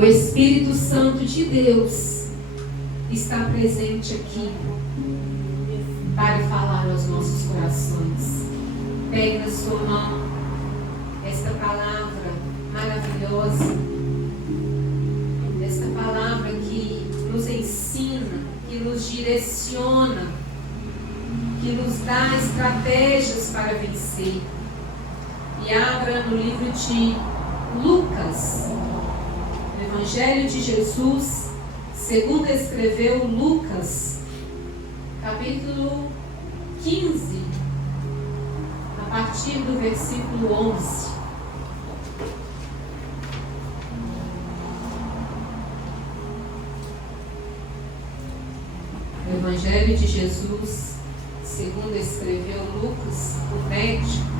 O Espírito Santo de Deus está presente aqui para falar aos nossos corações. Pegue na sua mão esta palavra maravilhosa, esta palavra que nos ensina, que nos direciona, que nos dá estratégias para vencer. E abra no livro de Lucas, no Evangelho de Jesus, segundo escreveu Lucas, capítulo 15, a partir do versículo 11. O Evangelho de Jesus, segundo escreveu Lucas, o médico.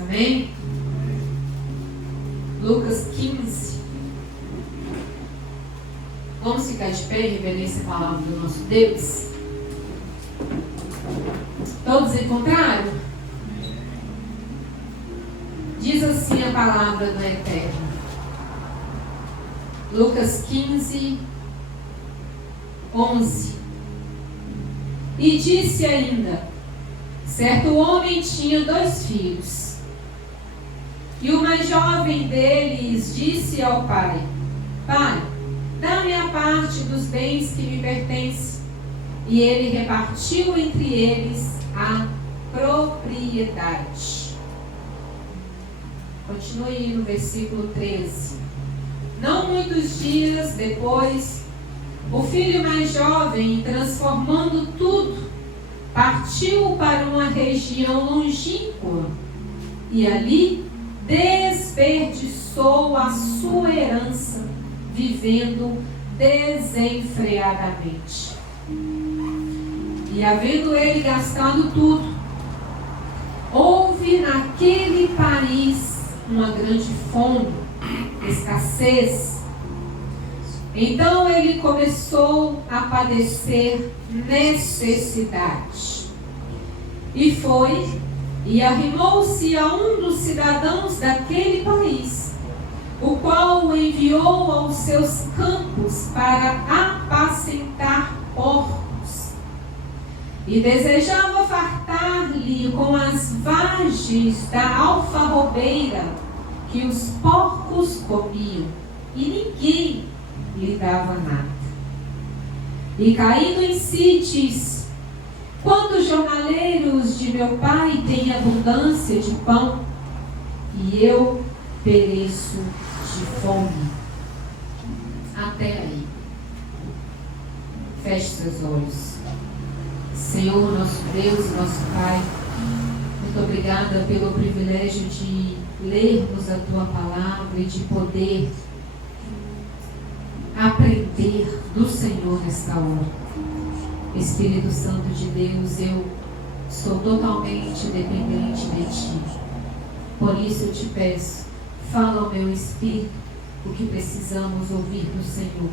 Amém? Lucas 15. Vamos ficar de pé em reverência à palavra do nosso Deus? Todos encontraram? Diz assim a palavra do Eterno. Lucas 15, 11. E disse ainda: certo homem tinha 2 filhos. E o mais jovem deles disse ao pai: Pai, dá-me a parte dos bens que me pertencem. E ele repartiu entre eles a propriedade. Continue aí no versículo 13. Não muitos dias depois, o filho mais jovem, transformando tudo, partiu para uma região longínqua e ali desperdiçou a sua herança, vivendo desenfreadamente. E havendo ele gastado tudo, houve naquele país uma grande fome, escassez. Então ele começou a padecer necessidade. E foi e arrimou-se a um dos cidadãos daquele país, o qual o enviou aos seus campos para apacentar porcos. E desejava fartar-lhe com as vagens da alfarrobeira que os porcos comiam, e ninguém lhe dava nada. E caindo em si, disse: quantos jornaleiros de meu pai têm abundância de pão, e eu pereço de fome. Até aí. Feche seus olhos. Senhor, nosso Deus e nosso Pai, muito obrigada pelo privilégio de lermos a Tua palavra e de poder aprender do Senhor nesta hora. Espírito Santo de Deus, eu sou totalmente dependente de Ti. Por isso eu te peço, fala ao meu espírito o que precisamos ouvir do Senhor,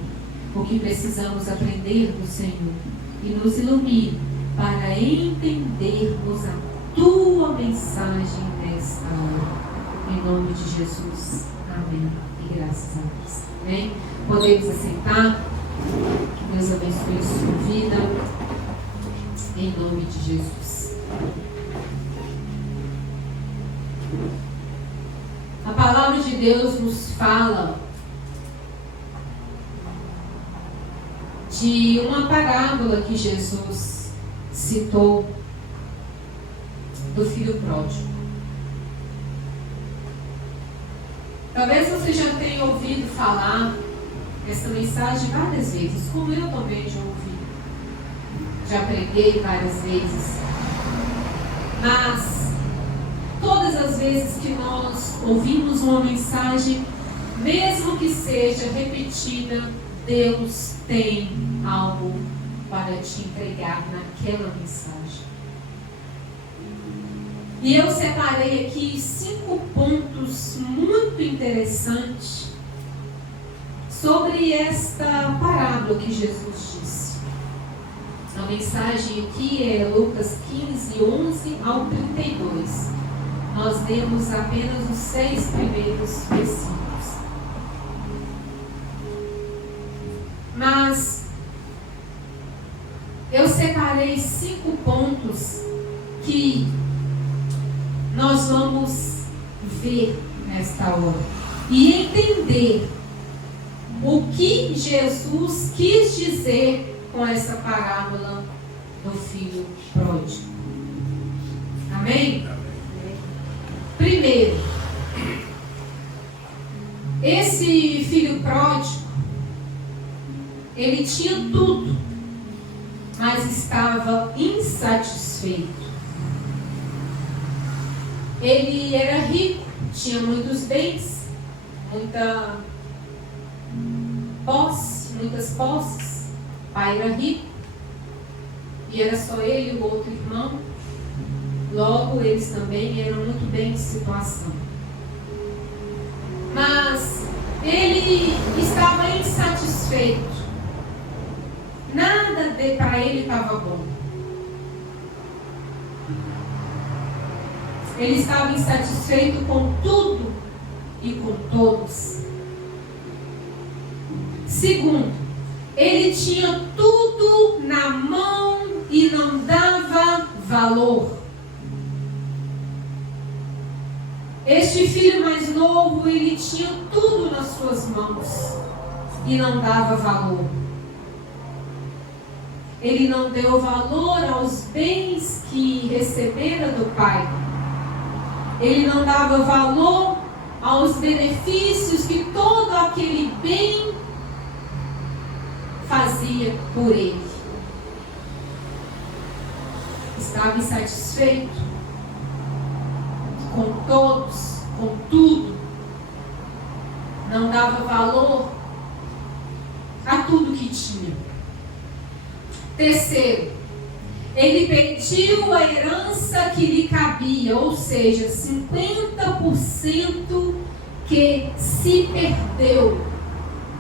o que precisamos aprender do Senhor, e nos ilumine para entendermos a Tua mensagem nesta hora. Em nome de Jesus. Amém. E graças a Deus. Amém? Podemos assentar. Que Deus abençoe a sua vida. Em nome de Jesus. A palavra de Deus nos fala de uma parábola que Jesus citou do filho pródigo. Talvez você já tenha ouvido falar essa mensagem várias vezes, como eu também já ouvi. Já preguei várias vezes. Mas todas as vezes que nós ouvimos uma mensagem, mesmo que seja repetida, Deus tem algo para te entregar naquela mensagem. E eu separei aqui 5 pontos muito interessantes sobre esta parábola que Jesus disse. A mensagem aqui é Lucas 15, 11 ao 32. nós lemos apenas os 6 primeiros versículos. Mas eu separei 5 pontos que nós vamos ver nesta hora e entender o que Jesus quis dizer com essa parábola do filho pródigo. Amém? Primeiro, esse filho pródigo, ele tinha tudo, mas estava insatisfeito. Ele era rico, tinha muitos bens, muita posse, muitas posses. O pai era rico e era só ele e o outro irmão. Logo, eles também eram muito bem de situação. Mas ele estava insatisfeito. Nada para ele estava bom. Ele estava insatisfeito com tudo e com todos. Segundo, ele tinha tudo na mão e não dava valor. Este filho mais novo, ele tinha tudo nas suas mãos e não dava valor. Ele não deu valor aos bens que recebera do pai. Ele não dava valor aos benefícios que todo aquele bem fazia por ele. Estava insatisfeito com todos, com tudo. Não dava valor a tudo que tinha. Terceiro, ele pediu a herança que lhe cabia, ou seja, 50% que se perdeu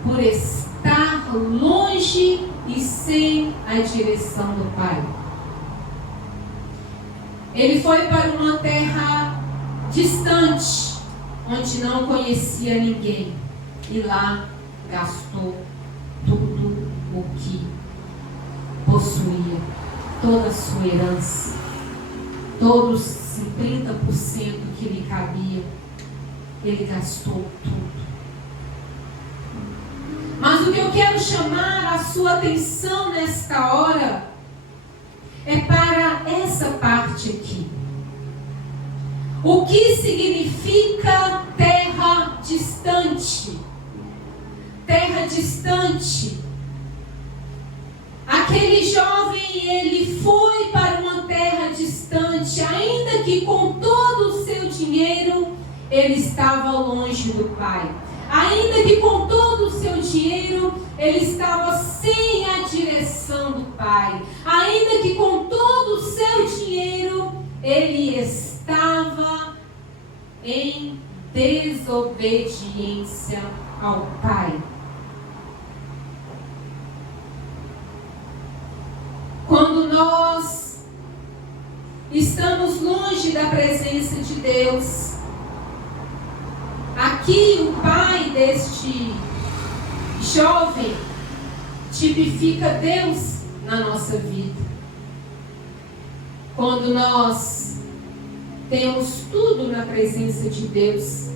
por estar longe e sem a direção do pai. Ele foi para uma terra distante, onde não conhecia ninguém, e lá gastou tudo o que possuía, toda a sua herança, todos os 50% que lhe cabia, ele gastou tudo. Mas o que eu quero chamar a sua atenção nesta hora é para essa parte aqui. O que significa terra distante? Terra distante. Aquele jovem, ele foi para uma terra distante, ainda que com todo o seu dinheiro, ele estava longe do pai. Ainda que com todo o seu dinheiro, ele estava sem a direção do pai. Ainda que com todo o seu dinheiro, ele estava em desobediência ao pai. Quando nós estamos longe da presença de Deus, aqui o pai deste jovem tipifica Deus na nossa vida. Quando nós temos tudo na presença de Deus,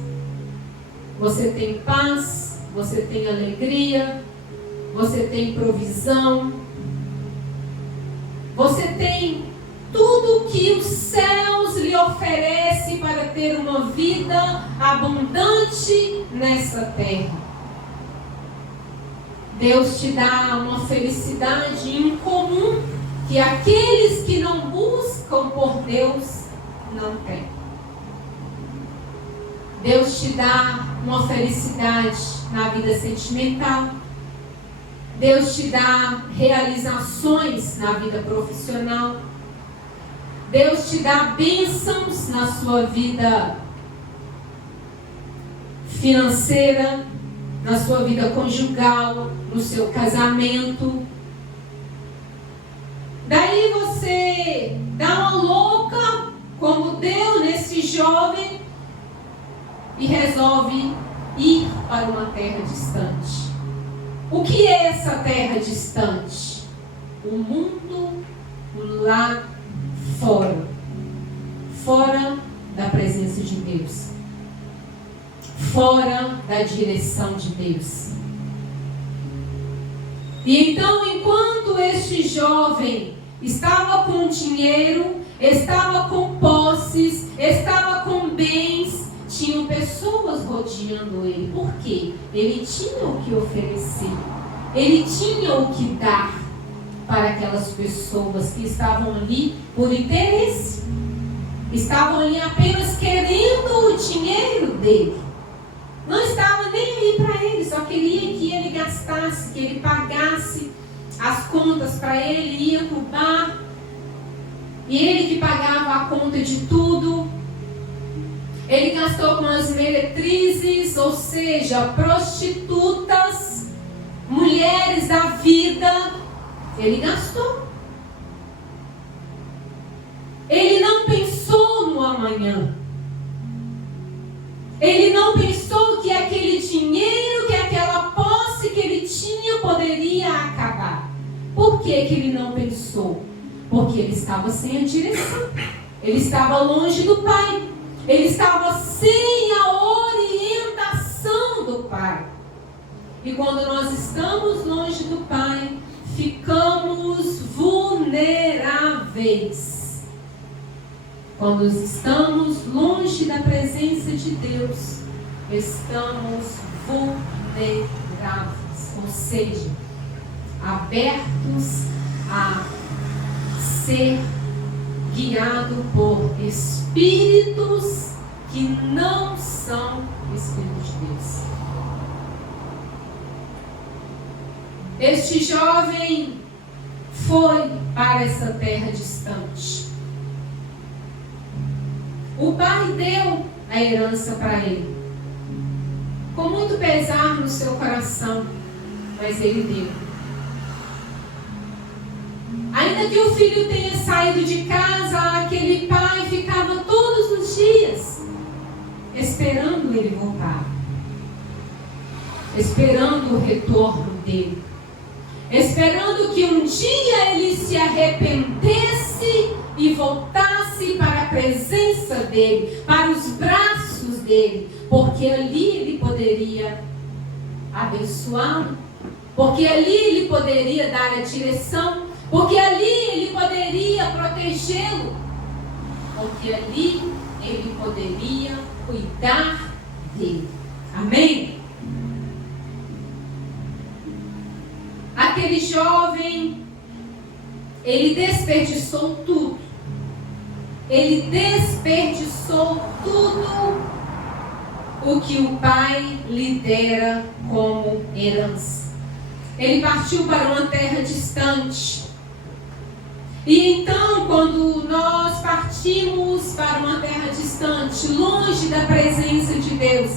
você tem paz, você tem alegria, você tem provisão, você tem tudo que os céus lhe oferecem para ter uma vida abundante nessa terra. Deus te dá uma felicidade incomum que aqueles que não buscam por Deus não têm. Deus te dá uma felicidade na vida sentimental. Deus te dá realizações na vida profissional. Deus te dá bênçãos na sua vida financeira, na sua vida conjugal, no seu casamento. Daí você dá uma louca como deu nesse jovem, e resolve ir para uma terra distante. O que é essa terra distante? O mundo lá fora. Fora da presença de Deus. Fora da direção de Deus. E então, enquanto este jovem estava com dinheiro, estava com posses, estava com bens, tinham pessoas rodeando ele. Por quê? Ele tinha o que oferecer. Ele tinha o que dar para aquelas pessoas que estavam ali por interesse. Estavam ali apenas querendo o dinheiro dele. Não estava nem aí para ele, só queria que ele gastasse, que ele pagasse as contas para ele, ia para o bar. E ele que pagava a conta de tudo. Ele gastou com as meretrizes, ou seja, prostitutas, mulheres da vida. Ele gastou. Ele não pensou no amanhã. Ele não pensou que aquele dinheiro, que aquela posse que ele tinha poderia acabar. Por que que ele não pensou? Porque ele estava sem a direção. Ele estava longe do Pai. Ele estava sem a orientação do Pai. E quando nós estamos longe do Pai, ficamos vulneráveis. Quando estamos longe da presença de Deus, estamos vulneráveis. Ou seja, abertos a ser guiado por espíritos que não são Espíritos de Deus. Este jovem foi para essa terra distante. O pai deu a herança para ele, com muito pesar no seu coração, mas ele deu. Ainda que o filho tenha saído de casa, aquele pai ficava todos os dias esperando ele voltar, esperando o retorno dele, esperando que um dia ele se arrependesse e voltasse para a presença dele, para os braços dele, porque ali ele poderia abençoá-lo, porque ali ele poderia dar a direção, porque ali ele poderia protegê-lo, porque ali ele poderia cuidar dele. Amém? Aquele jovem, ele desperdiçou tudo. Ele desperdiçou tudo o que o pai lhe dera como herança. Ele partiu para uma terra distante. E então, quando nós partimos para uma terra distante, longe da presença de Deus,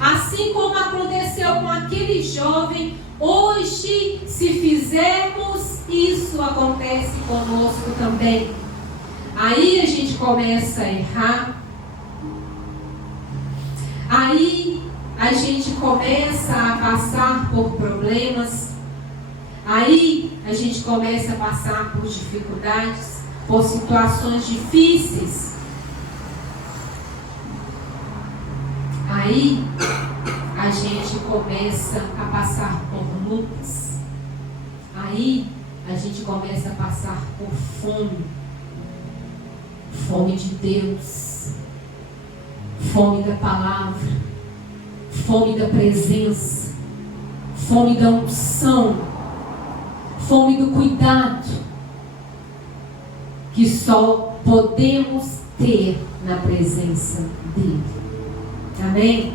assim como aconteceu com aquele jovem, hoje, se fizermos isso, acontece conosco também. Aí a gente começa a errar. Aí a gente começa a passar por problemas. Aí a gente começa a passar por dificuldades, por situações difíceis. Aí a gente começa a passar por lutas. Aí a gente começa a passar por fome. Fome de Deus. Fome da palavra. Fome da presença. Fome da unção. Fome do cuidado. Que só podemos ter na presença dele. Amém?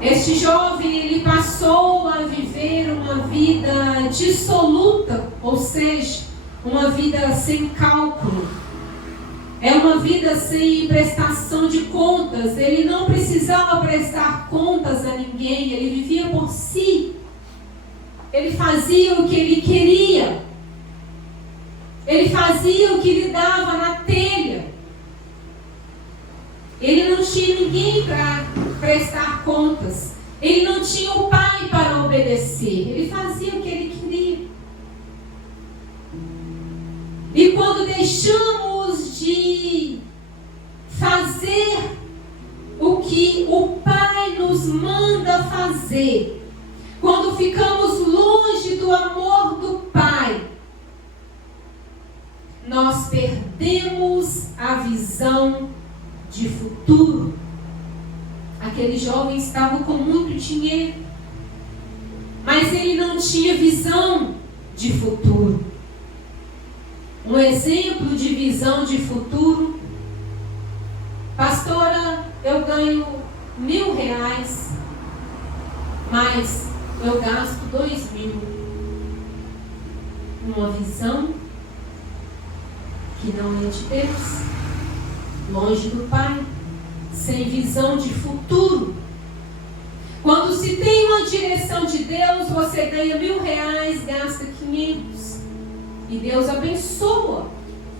Este jovem, ele passou a viver uma vida dissoluta, ou seja, uma vida sem cálculo. É uma vida sem prestação de contas. Ele não precisava prestar contas a ninguém, ele vivia por si. Ele fazia o que ele queria. Ele fazia o que lhe dava na telha. Ele não tinha ninguém para prestar contas. Ele não tinha o pai para obedecer. Ele fazia o que ele queria. E quando deixamos de fazer o que o pai nos manda fazer, quando ficamos longe do amor do pai, nós perdemos a visão de futuro. Aquele jovem estava com muito dinheiro, mas ele não tinha visão de futuro. Um exemplo de visão de futuro: pastora, eu ganho R$1.000, mas eu gasto 2.000. Uma visão que não é de Deus, longe do Pai, sem visão de futuro. Quando se tem uma direção de Deus, você ganha R$1.000, gasta 500. E Deus abençoa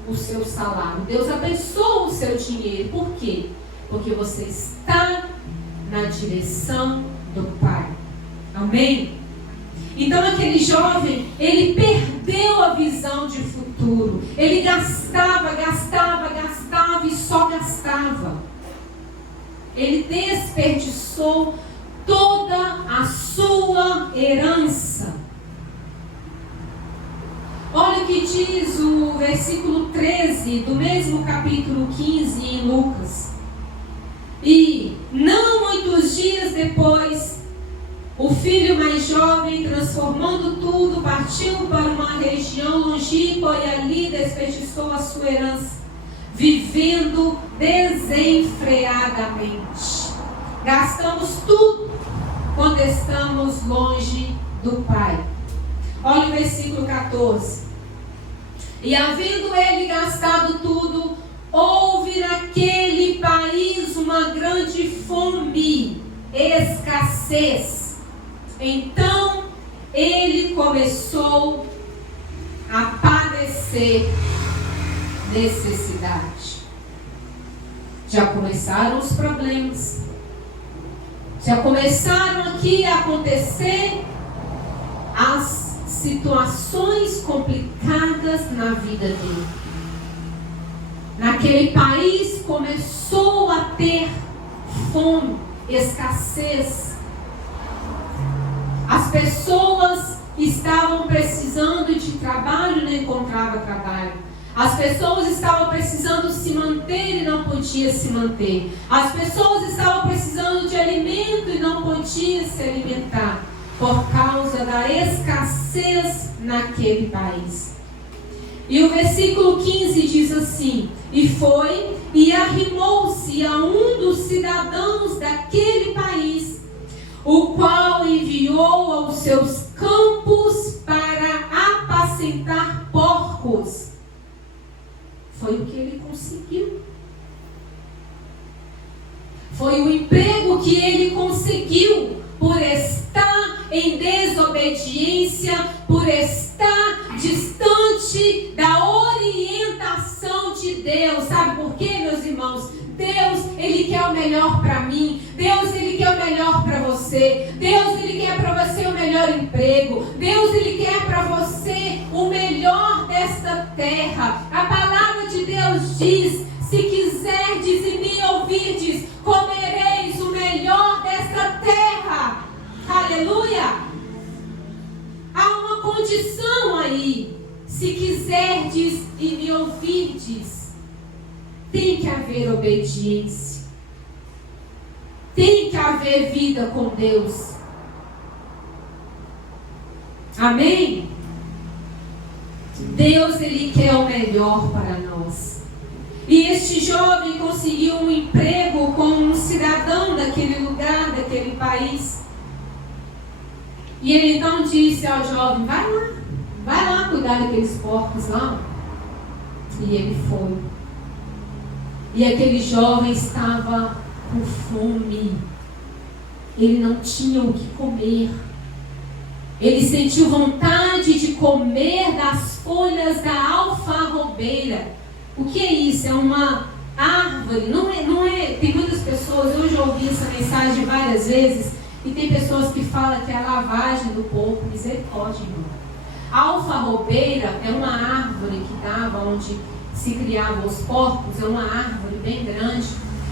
o seu salário, Deus abençoa o seu dinheiro. Por quê? Porque você está na direção do Pai. Amém? Então aquele jovem, ele perdeu a visão de futuro. Ele gastava e só gastava. Ele desperdiçou toda a sua herança. Olha o que diz o versículo 13 do mesmo capítulo 15 em Lucas. E não muitos dias depois, o filho mais jovem, transformando tudo, partiu para uma região longínqua e ali desperdiçou a sua herança, vivendo desenfreadamente. Gastamos tudo quando estamos longe do Pai. Olha o versículo 14. E havendo ele gastado tudo, houve naquele país uma grande fome, escassez. Então ele começou a padecer necessidade. Já começaram os problemas. Já começaram aqui a acontecer as situações complicadas na vida dele. Naquele país começou a ter fome, escassez. As pessoas estavam precisando de trabalho e não encontravam trabalho. As pessoas estavam precisando se manter e não podiam se manter. As pessoas estavam precisando de alimento e não podiam se alimentar, por causa da escassez naquele país. E o versículo 15 diz assim: e foi e arrimou-se a um dos cidadãos daquele país, o qual enviou aos seus campos para apacentar porcos. Foi o que ele conseguiu. Foi o emprego que ele conseguiu por estar em desobediência, por estar distante da orientação de Deus. Sabe por quê, meus irmãos? Deus, Ele quer o melhor para mim. Deus, Ele quer o melhor para você. Deus, Ele quer para você o melhor emprego. Deus, Ele quer para você o melhor desta terra. A palavra de Deus diz: se quiserdes e me ouvirdes, comereis o melhor desta terra. Aleluia! Há uma condição aí. Se quiserdes e me ouvirdes, tem que haver obediência. Tem que haver vida com Deus. Amém? Deus, Ele quer o melhor para nós. E este jovem conseguiu um emprego como um cidadão daquele lugar, daquele país. E ele então disse ao jovem: vai lá cuidar daqueles porcos lá. E ele foi. E aquele jovem estava com fome. Ele não tinha o que comer. Ele sentiu vontade de comer das folhas da alfarrobeira. O que é isso? É uma árvore. Não é. Tem muitas pessoas, eu já ouvi essa mensagem várias vezes, e tem pessoas que falam que é a lavagem do porco. Misericórdia, irmão. A alfarrobeira é uma árvore que dava onde se criavam os porcos, é uma árvore bem grande.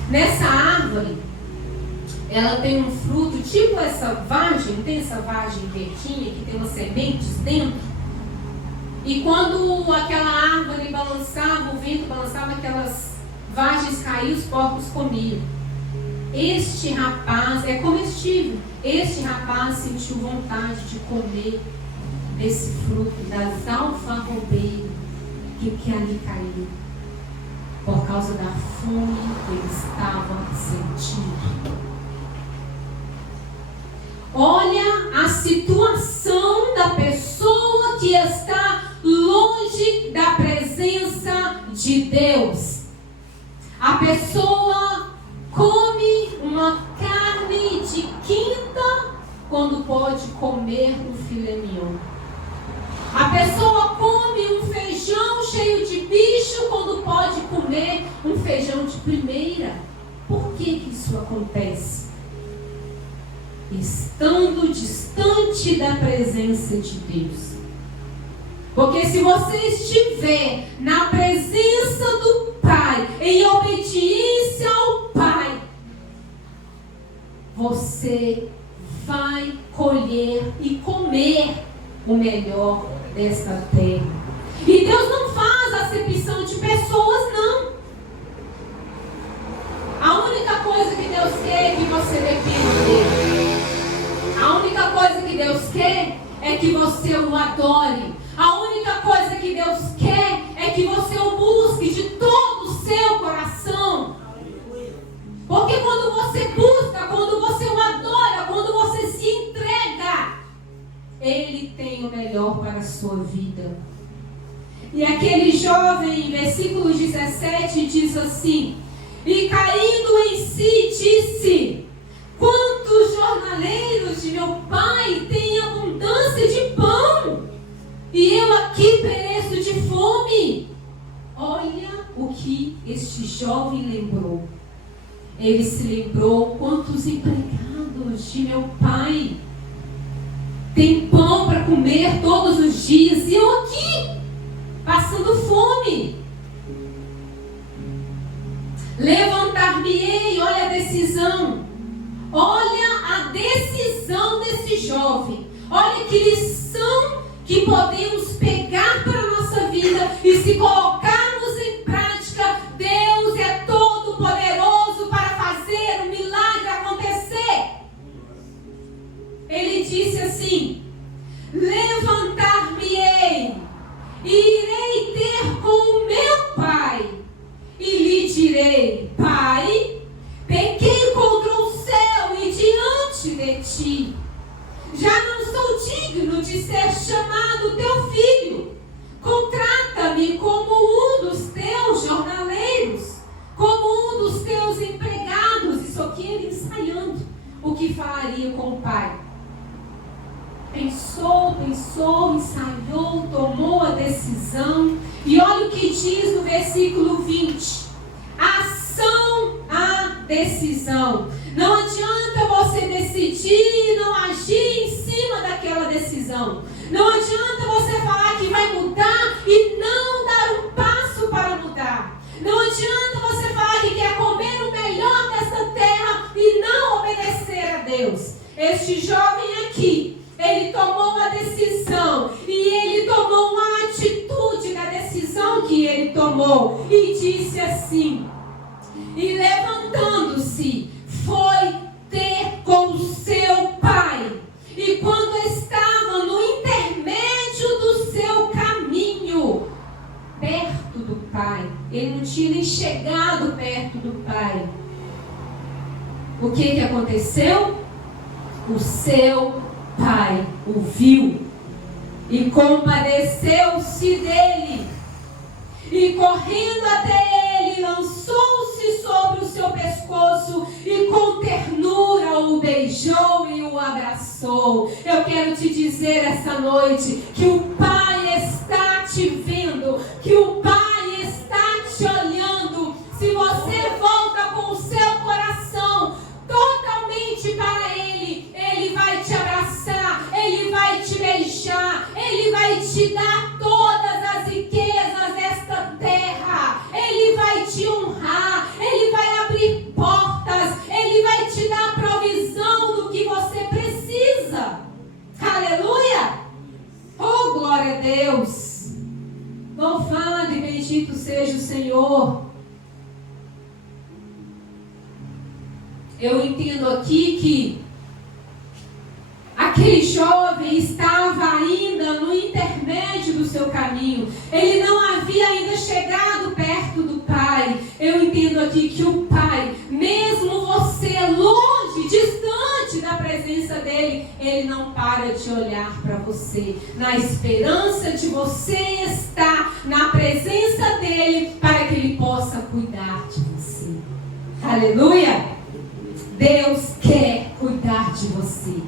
Nessa árvore, ela tem um fruto, tipo essa vagem, não tem essa vagem verdinha que tem umas sementes dentro? E quando aquela árvore balançava, o vento balançava, aquelas vagens caíam, os porcos comiam. Este rapaz, é comestível, este rapaz sentiu vontade de comer desse fruto, das alfarrobeiras que ali caiu, por causa da fome que ele estava sentindo. Olha a situação da pessoa que está longe da presença de Deus. A pessoa come uma carne de quinta quando pode comer um filé mignon. A pessoa come um feijão cheio de bicho quando pode comer um feijão de primeira. Por que isso acontece? Estando distante da presença de Deus. Porque se você estiver na presença do Pai, em obediência ao Pai, você vai colher e comer o melhor desta terra. E Deus não faz acepção de pessoas, não. A única coisa que Deus quer é que você dependa dele. A única coisa que Deus quer é que você o adore. A única coisa que Deus quer é que você o busque de todo o seu coração. Porque quando você busca, quando você o adora, quando você se entrega, Ele tem o melhor para a sua vida. E aquele jovem, em versículo 17, diz assim: e caindo em si, disse: quantos jornaleiros de meu pai têm abundância de pão, e eu aqui pereço de fome. Olha o que este jovem lembrou. Ele se lembrou: quantos empregados de meu pai tem pão para comer todos os dias, e eu aqui passando fome. Levantar-me-ei, olha a decisão. Olha a decisão desse jovem. Olha que lição que podemos pegar para a nossa vida e se colocarmos em prática. Deus é todo poderoso para fazer o milagre acontecer. Ele disse assim: levantar-me-ei e irei ter com o meu pai, e lhe direi: Pai, pequei contra o céu e diante de ti. Já não sou digno de ser chamado teu filho. Contrata-me como um dos teus jornaleiros, como um dos teus empregados. Isso aqui ele ensaiando o que falaria com o pai. Pensou, ensaiou, tomou a decisão. E olha o que diz no versículo 20. Ação a decisão. Não adianta você decidir e não agir em cima daquela decisão. Não adianta você falar que vai mudar e não dar um passo para mudar. Não adianta você falar que quer comer o melhor dessa terra e não obedecer a Deus. Este jovem aqui, ele tomou a decisão e ele tomou uma atitude da decisão que ele tomou e disse assim: e levantando-se, foi ter com o seu pai. E quando estava no intermédio do seu caminho, perto do pai, ele não tinha nem chegado perto do pai, o que aconteceu? O seu pai o viu e compadeceu-se dele, e correndo até ele, lançou-se sobre o seu pescoço e com ternura o beijou e o abraçou. Eu quero te dizer essa noite que o Pai está te Eu entendo aqui que aquele jovem estava ainda no intermédio do seu caminho. Ele não havia ainda chegado perto do Pai. Eu entendo aqui que o Pai, mesmo você longe, distante da presença dele, ele não para de olhar para você, na esperança de você estar na presença dele, para que ele possa cuidar de você. Aleluia! Deus quer cuidar de você.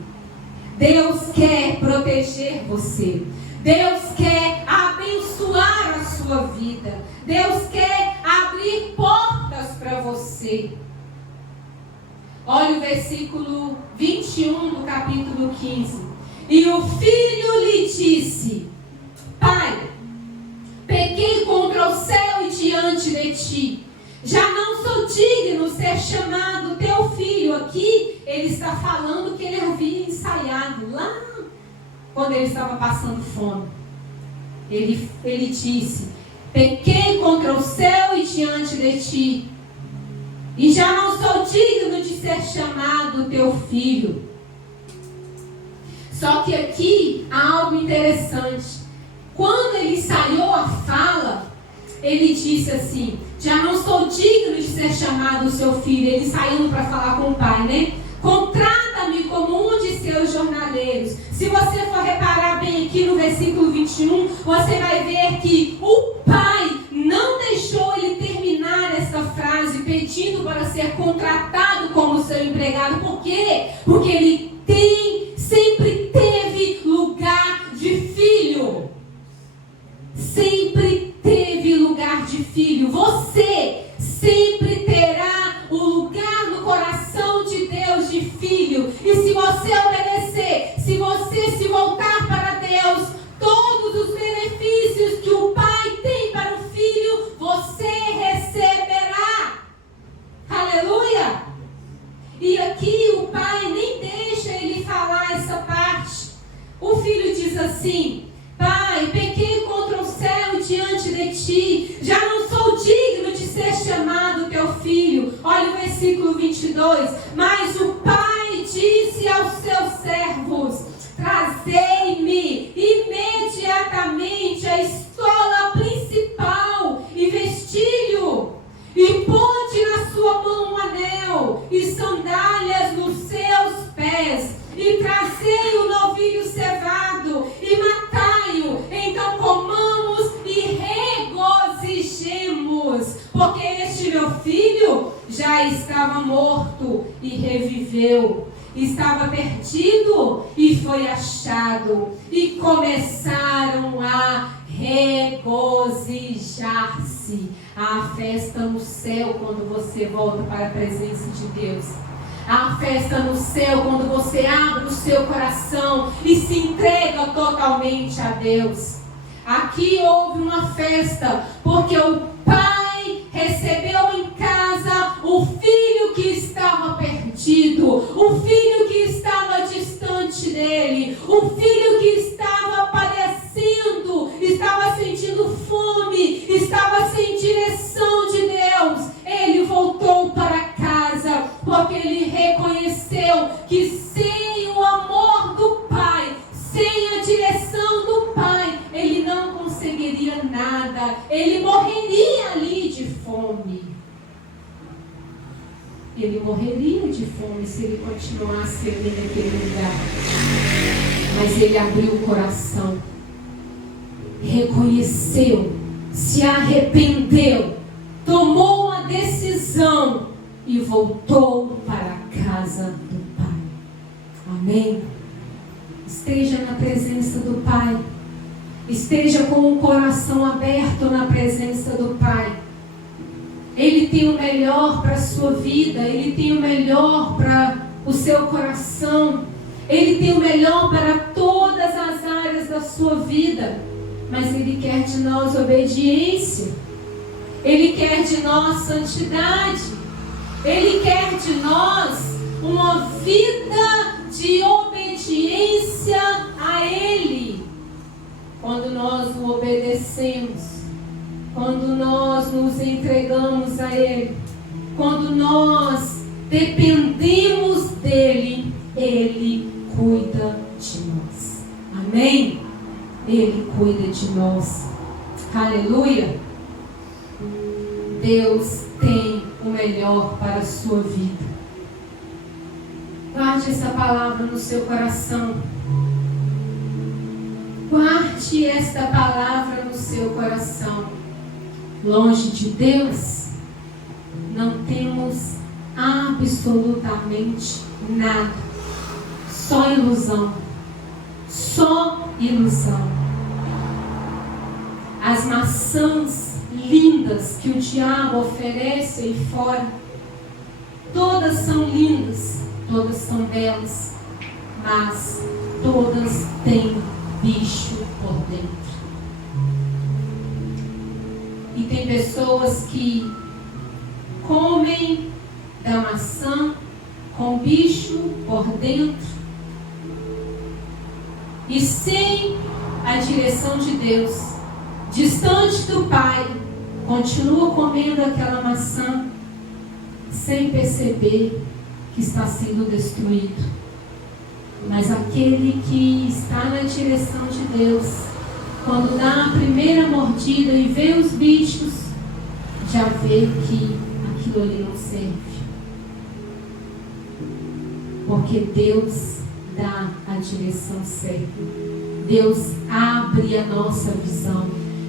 Deus quer proteger você. Deus quer abençoar a sua vida. Deus quer abrir portas para você. Olha o versículo 21 do capítulo 15. E o filho lhe disse: Pai, pequei contra o céu e diante de ti. Já não sou digno de ser chamado teu filho. Aqui ele está falando que ele havia ensaiado lá quando ele estava passando fome. Ele disse: pequei contra o céu e diante de ti, e já não sou digno de ser chamado teu filho. Só que aqui há algo interessante. Quando ele ensaiou a fala, ele disse assim: já não sou digno de ser chamado seu filho. Ele saindo para falar com o pai, né? Contrata-me como um de seus jornaleiros. Se você for reparar bem aqui no versículo 21, você vai ver que o pai não deixou ele terminar essa frase pedindo para ser contratado como seu empregado. Por quê? Porque ele sempre teve lugar de filho. Sempre teve lugar de filho. Você sempre terá o lugar no coração de Deus de filho. E se você obedecer, se você se voltar para Deus, todos os benefícios que o pai tem para o filho, você receberá. Aleluia! E aqui o pai nem deixa ele falar essa parte. O filho diz assim: Pai, pequei contra o céu diante de ti, já não sou digno de ser chamado teu filho. Olha o versículo 22. Mas o pai disse aos seus servos: trazei-me imediatamente a estola principal e vestilho, e ponde na sua mão um anel e sandálias nos seus pés, e trazei o novilho cevado e matai-o, então comamos e regozijemos, porque este meu filho já estava morto e reviveu, estava perdido e foi achado, e começaram a regozijar-se. Há festa no céu quando você volta para a presença de Deus. Há festa no céu quando você abre o seu coração e se entrega totalmente a Deus. Aqui houve uma festa porque o pai recebeu em casa o filho que estava perdido, o filho que estava distante dele, o filho que estava padecendo, estava sentindo fome, estava sem direção de Deus. Ele voltou para casa porque ele reconheceu que sem o amor do pai, sem a direção do pai, ele não conseguiria nada. Ele morreria ali de fome. Ele morreria de fome se ele continuasse ali naquele lugar. Mas ele abriu o coração, reconheceu, se arrependeu, tomou uma decisão e voltou para a casa do Pai. Amém? Esteja na presença do Pai. Esteja com o coração aberto na presença do Pai. Ele tem o melhor para a sua vida. Ele tem o melhor para o seu coração. Ele tem o melhor para todas as áreas da sua vida. Mas Ele quer de nós obediência. Ele quer de nós santidade. Ele quer de nós uma vida de obediência a Ele. Quando nós o obedecemos, quando nós nos entregamos a Ele, quando nós dependemos dele, ele cuida de nós. Amém? Ele cuida de nós. Aleluia. Deus tem o melhor para a sua vida. Guarde essa palavra no seu coração. Guarde esta palavra no seu coração. Longe de Deus, não temos absolutamente nada. Só ilusão. Só ilusão. As maçãs lindas que o diabo oferece aí fora, todas são lindas, todas são belas, mas todas têm bicho por dentro. E tem pessoas que comem da maçã com bicho por dentro e sem a direção de Deus, distante do Pai, continua comendo aquela maçã sem perceber que está sendo destruído. Mas aquele que está na direção de Deus, quando dá a primeira mordida e vê os bichos, já vê que aquilo ali não serve. Porque Deus dá a direção certa. Deus abre a nossa visão.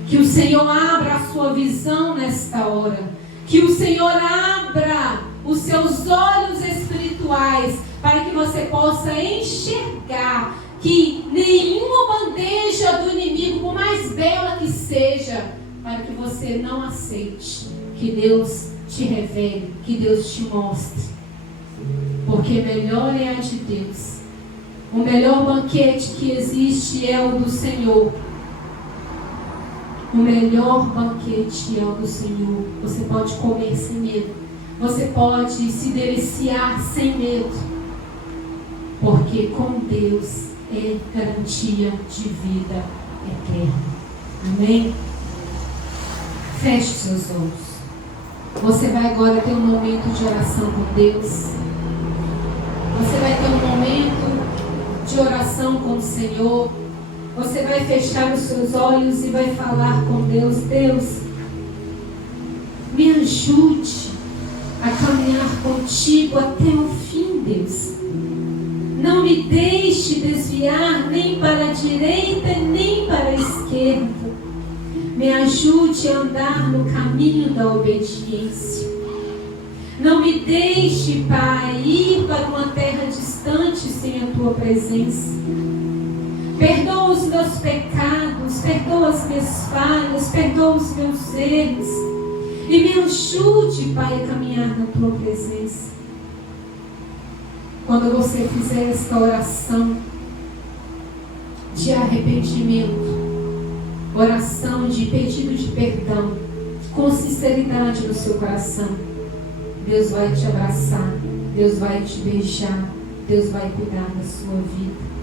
Que o Senhor abra a sua visão nesta hora. Que o Senhor abra os seus olhos espirituais para que você possa enxergar que nenhuma bandeja do inimigo, por mais bela que seja, para que você não aceite, que Deus te revele, que Deus te mostre. Porque melhor é a de Deus. O melhor banquete que existe é o do Senhor. O melhor banquete é o do Senhor. Você pode comer sem medo. Você pode se deliciar sem medo. Porque com Deus é garantia de vida eterna. Amém? Feche seus olhos. Você vai agora ter um momento de oração com Deus. Você vai ter um momento de oração com o Senhor. Você vai fechar os seus olhos e vai falar com Deus. Deus, me ajude a caminhar contigo até o fim, Deus. Não me deixe desviar nem para a direita nem para a esquerda. Me ajude a andar no caminho da obediência. Não me deixe, Pai, ir para uma terra distante sem a Tua presença. Perdoa os meus pecados, perdoa as minhas falhas, perdoa os meus erros. E me ajude, Pai, a caminhar na Tua presença. Quando você fizer esta oração de arrependimento, oração de pedido de perdão, com sinceridade no seu coração, Deus vai te abraçar, Deus vai te beijar, Deus vai cuidar da sua vida.